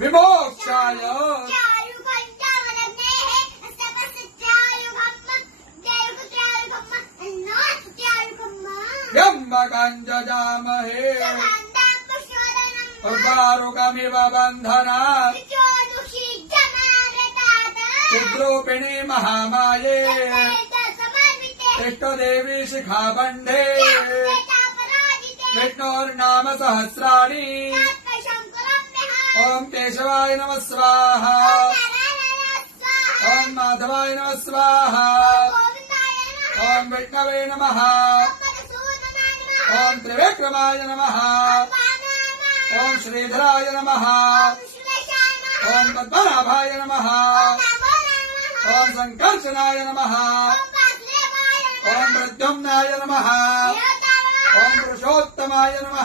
विमोक्षाय त्र्यम्बकञ्जजामहे उर्वारुकमिव बन्धनात् चिद्रूपिणी महामाये इष्टदेवी शिखाबन्धे विष्णोर्नाम सहस्राणि ओम केशवाय नमः स्वाहा ओम माधवाय नमः स्वाहा ओम विष्णवे नमः ओम त्रिविक्रमाय नमः ओम श्रीधराय नमः ओम पद्मनाभाय नमः ओम संकर्षणाय नमः ओम प्रद्युम्नाय नमः ओम पुरुषोत्तमाय नमः।